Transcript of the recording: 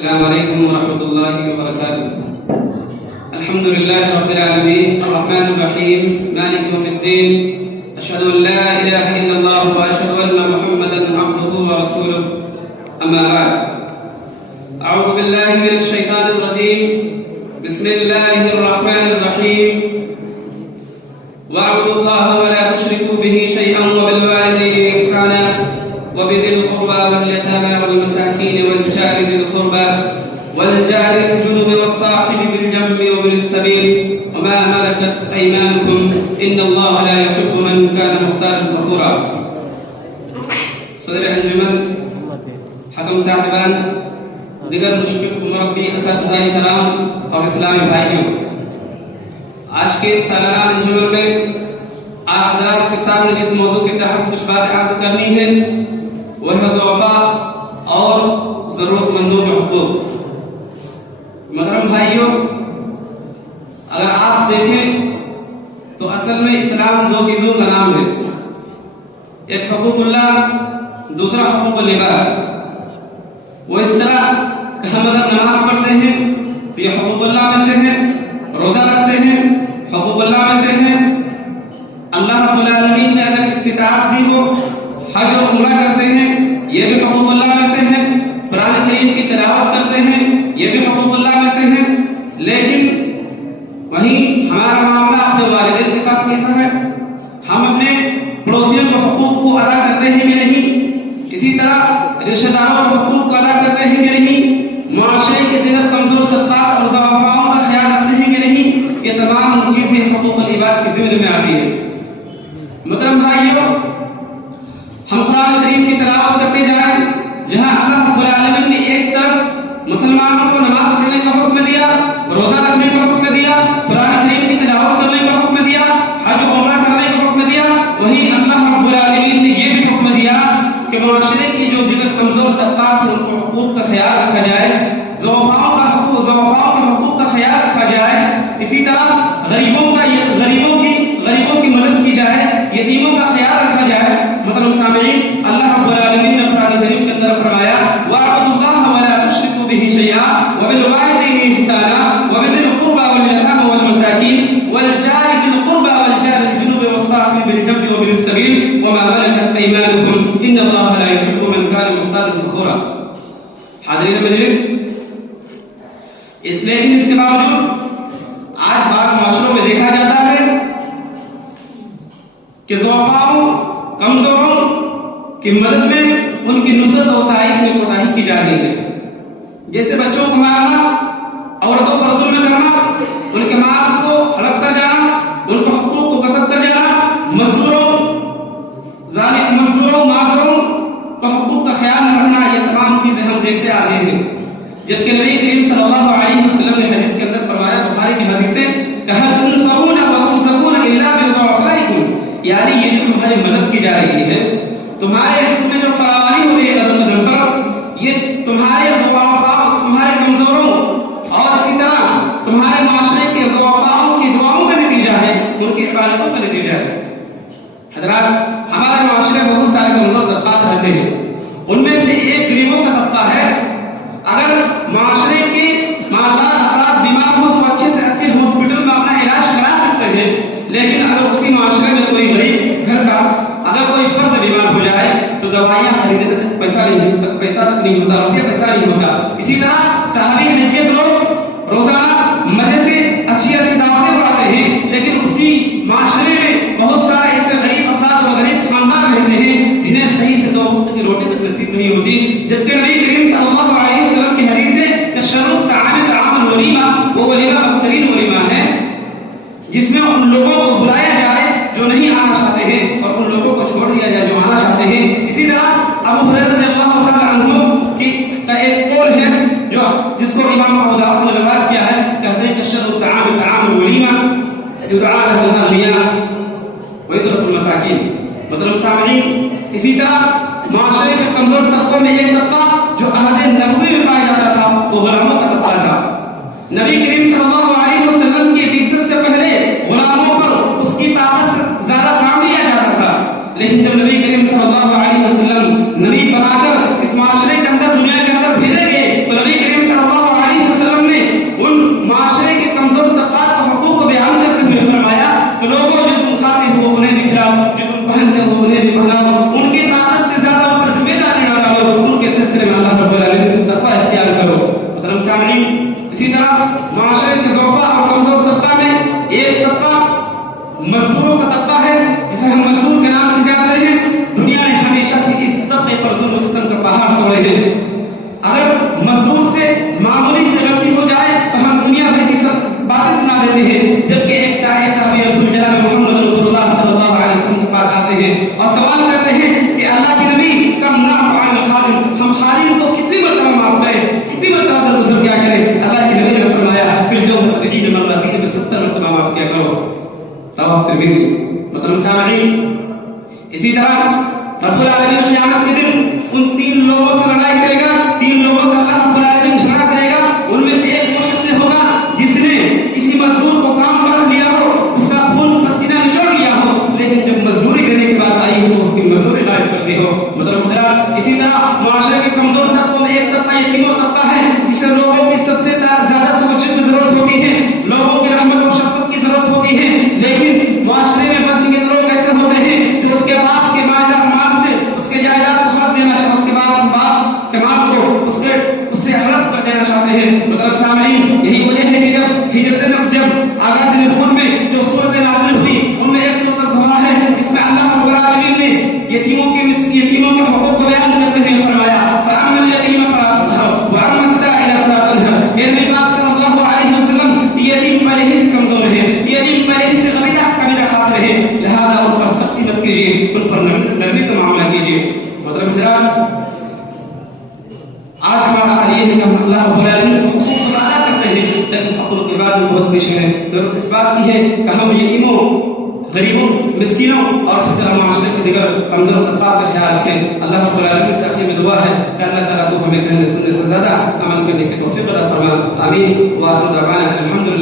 السلام عليكم ورحمة الله وبركاته. الحمد لله رب العالمين الرحمن الرحيم مالك يوم الدين. أشهد أن لا إله إلا الله وأشهد أن محمدا عبده ورسوله. أما بعد، أعوذ بالله من الشيطان الرجيم. بسم الله الرحمن الرحيم. واعبدوا الله ولا تشركوا به شيئا وبالوالدين إحسانا وبذي القربى واليتامى والمساكين والجار ذي القربى والجار الجنب والصاحب بالجنب وابن السبيل وما ملكت أيمانكم إن الله لا يحب من كان مختالا فخورا. صدر انجمن، حکم صاحبان، دیگر مشفق مربی اساتذہ کرام اور اسلامی بھائیوں، آج کے اس سالانہ انجمن میں آپ حضرات کے سامنے جس موضوع کے تحت کچھ بات عرض کرنی ہے وہ ہے ضعفاء اور ضرورت مندوں کے حقوق. محترم بھائیوں، اگر آپ دیکھیں تو اصل میں اسلام دو چیزوں کا نام ہے، ایک حقوق اللہ، دوسرا حقوق العباد. وہ اس طرح کہ ہم اگر نماز پڑھتے ہیں تو یہ حقوق اللہ میں سے ہے، روزہ رکھتے ہیں حقوق اللہ میں سے ہے، اللہ رب العالمین نے اگر استطاعت دی ہو حج اور عمرہ کرتے ہیں یہ بھی حقوق اللہ میں سے ہے، قرآن کریم کی تلاوت کرتے ہیں یہ بھی حقوق اللہ میں سے ہے. لیکن وہیں ہمارا معاملہ اپنے والدین کے ساتھ کیسا ہے؟ ہم اپنے پڑوسیوں کے حقوق کو ادا کرتے ہیں کہ نہیں؟ اسی طرح رشتہ داروں کے حقوق کو ادا کرتے ہیں کہ نہیں؟ معاشرے کے دیگر کمزور طبقات اور ضعفاؤں کا خیال رکھتے ہیں کہ نہیں؟ یہ تمام چیزیں حقوق العباد کی ضمن میں آتی ہے. محترم بھائیوں، ہم قرآن کریم کی تلاوت کرتے جائیں جہاں اللہ رب العالمین نے ایک طرف مسلمانوں کو نماز پڑھنے کا حکم دیا، روزہ رکھنے کا حکم دیا، قرآن کریم کی تلاوت کرنے کا حکم دیا، حج و عمرہ کرنے کا حکم دیا، وہیں اللہ رب العالمین نے یہ بھی حکم دیا کہ معاشرے کی جو دیگر کمزور طبقات ہیں ان کے حقوق کا خیال رکھا جائے، ضعفاؤں کے حقوق کا خیال رکھا جائے. اسی طرح غریبوں کی مدد کی جائے، یتیموں کا خیال رکھا جائے. مطلب سامعین، اللہ رب العالمین نے قرآن کریم کے اندر فرمایا وَاعْبُدُوا اللَّهَ وَلَا تُشْرِكُوا بِهِ شَيْئًا وَبِالْوَالِدَيْنِ إِحْسَانًا وَبِذِي الْقُرْبَى وَالْيَتَامَى وَالْمَسَاكِينِ وَالْجَارِ ذِي الْقُرْبَى وَالْجَارِ الْجُنُبِ وَالصَّاحِبِ بِالْجَنبِ وَابْنِ السَّبِيلِ وَمَا مَلَكَتْ أَيْمَانُكُمْ إِنَّ اللَّهَ لَا يُحِبُّ مَنْ كَانَ مُخْتَالًا فَخُورًا. حاضرین مجلس، لیکن اس کے باوجود آج بعض معاشروں میں دیکھا جاتا ہے کہ ضعفاؤں، کمزوروں کی مدد میں ان کی نصرت اور تائید میں کوتاہی کی جا رہی ہے. جیسے بچوں کو مارنا، عورتوں پر ظلم کرنا، ان کے مال کو ہڑپ کر جانا، ان کے حقوق کو غصب کر جانا، مزدوروں معذوروں کا حقوق کا خیال نہ رکھنا، یہ تمام چیزیں ہم دیکھتے آ رہے ہیں. جبکہ نبی کریم صلی اللہ علیہ وسلم نے حدیث کے اندر فرمایا، بخاری کی حدیث ہے کہ هل تنصرون وتنصرون الا بضعفائكم، یعنی یہ جو تمہاری مدد کی جا رہی ہے، تمہارے اس میں جو فراوانی ہو رہی ہے عدم پر، یہ تمہارے ضعفاء، تمہارے کمزوروں اور اسی طرح تمہارے معاشرے کے ضعفاءوں کی دعاؤں کا نتیجہ ہے، ان کی عبادتوں کا نتیجہ ہے. حضرات، ہمارے معاشرے میں بہت سارے کمزور طبقات رہتے ہیں، ان میں سے ایک غریبوں کا طبقہ ہے. اگر معاشرے کے مالدار افراد بیمار ہو تو اچھے سے اچھے ہاسپٹل میں اپنا علاج کرا سکتے ہیں، لیکن اگر اسی معاشرے میں کوئی غریب گھر کا اگر کوئی فرد بیمار ہو جائے تو دوائیاں خریدنے تک پیسہ تک نہیں ہوتا، روپیہ پیسہ نہیں ہوتا. اسی طرح صحابی حیثیت لوگ روزانہ مزے سے اچھی دعوتیں پڑھاتے ہیں، لیکن اسی معاشرے میں بہت سارے ایسے غریب افراد اور غریب خاندان رہتے ہیں جنہیں صحیح سے دو وقت کی روٹی تک نصیب نہیں ہوتی. جبکہ نبی کریم صلی اللہ علیہ وسلم کی حدیث ہے کہ شر الطعام طعام الولیمہ، وہ ولیمہ بہترین ولیمہ ہے جس میں ان لوگوں کو بلایا جائے جو نہیں آنا چاہتے ہیں اور ان لوگوں کو چھوڑ دیا جائے جو آنا چاہتے ہیں. اسی طرح ابو ہریرہ رضی اللہ تعالی عنہ کا ایک قول ہے جس کو امام ابو داؤد نے روایت کیا ہے، کہتے ہیں کہ شر الطعام طعام الولیمہ یدعى له الاغنیاء ويترك المساکین. مطلب سامعین، اسی طرح معاشرے کے کمزور طبقوں میں ایک طبقہ جو عہد نبوی میں پایا جاتا تھا وہ غلاموں کا طبقہ تھا. نبی کریم صلی اللہ علیہ وسلم کی بعثت سے پہلے غلاموں پر اس کی طاقت سے زیادہ کام لیا جاتا تھا، لیکن جب نبی کریم صلی اللہ علیہ وسلم نبی بنا کر اس معاشرے کے اندر، دنیا کے اندر پھیلے گئے تو نبی کریم اسی طرح رب العالمین قیامت کے دن ان 3 لوگوں سے لڑائی کرے گا، 3 لوگوں سے اللہ رب العالمین جھگڑا کرے گا. ان میں سے ایک وہ شخص ہوگا جس نے کسی مزدور کو کام پر لیا ہو، اس کا خون پسینہ نچوڑ لیا ہو، لیکن جب مزدوری کرنے کی بات آئی ہو تو اس کی مزدوری غائب کر دی ہو. مطلب حضرات اسی طرح معاشرے کے کمزور طبقوں میں ایک طبقہ یتیموں طبقہ ہے جسے لوگوں کی سب سے زیادہ توجہ کی ضرورت ہوتی ہے، لوگوں کی رحمت اور شفقت کی ضرورت ہوتی ہے، لیکن معاشرے میں بدنیت لوگ ایسے ہوتے ہیں جو اس کے باپ کے مال سے اس کے جائیداد کو ہڑپ دینا ہے، اس کے باپ کے مال کو اس سے ہڑپ کر دینا چاہتے ہیں. مطلب سامعین یہی وجہ ہے کہ جب آغاز نبوت میں جو صورتیں نازل ہوئی ان میں ایک صورت زہرا ہے، اس میں اللہ رب العالمین نے یتیموں کے حقوق کو بیان کرتے ہوئے فرمایا فَأَمَّا الْيَتِيمَ فَلَا تَقْهَرْ وَأَمَّا السَّائِلَ فَلَا تَنْهَرْ. میرے نبی پاک صلی اللہ علیہ وسلم یتیم پرہیز سے کمزور ہے، یتیم پرہیز سے غریبہ کا میرا خاطر ہے، لہذا ان پر سختی مت کیجیے، ان پر نرمی کا معاملہ کیجیے. مطلب حضرات آج ہمارا حال یہ ہے کہ ہم اللہ رب العالمین کو خوب ادا کرتے ہیں، لیکن حقوق کے بعد بہت پیچھے ہیں. ضرورت اس بات کی ہے کہ ہم یتیموں، غریبوں، مسکینوں اور اسی طرح معاشرے کے دیگر کمزور طبقات کا خیال رکھیں. اللہ رب العالمین سے آخر میں دعا ہے کہ اللہ تعالیٰ تو ہمیں کہنے سننے سے زیادہ عمل کرنے کی توفیق عطا فرما. آمین. وآخر دعوانا